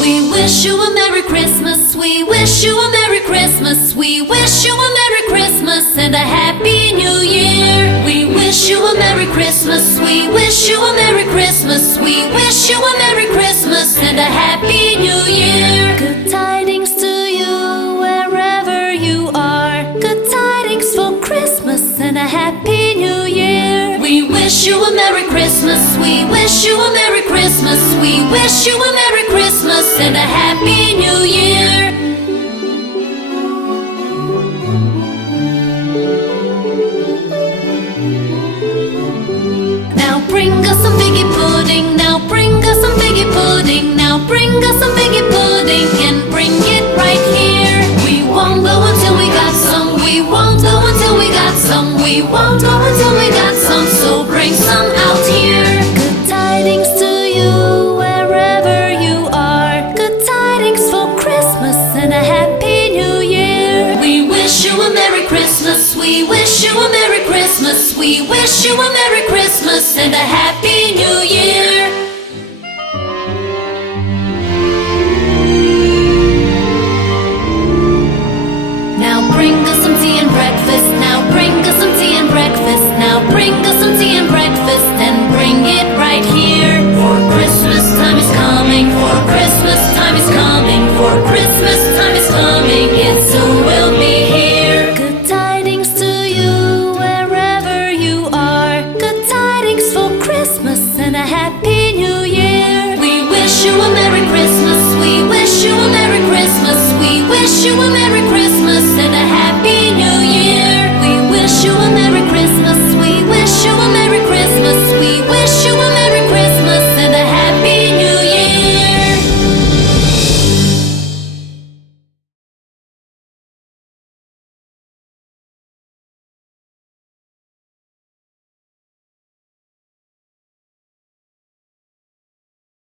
We wish you a Merry Christmas. We wish you a Merry Christmas. We wish you a Merry Christmas and a Happy New Year. We wish you a Merry Christmas. We wish you a Merry Christmas. We wish you a Merry Christmas and a Happy New Year. Good tidings to you wherever you are. Good tidings for Christmas and a Happy New Year. We wish you a Merry Christmas. We wish you a Merry Christmas. We wish you a Merry Christmas and a Happy New Year.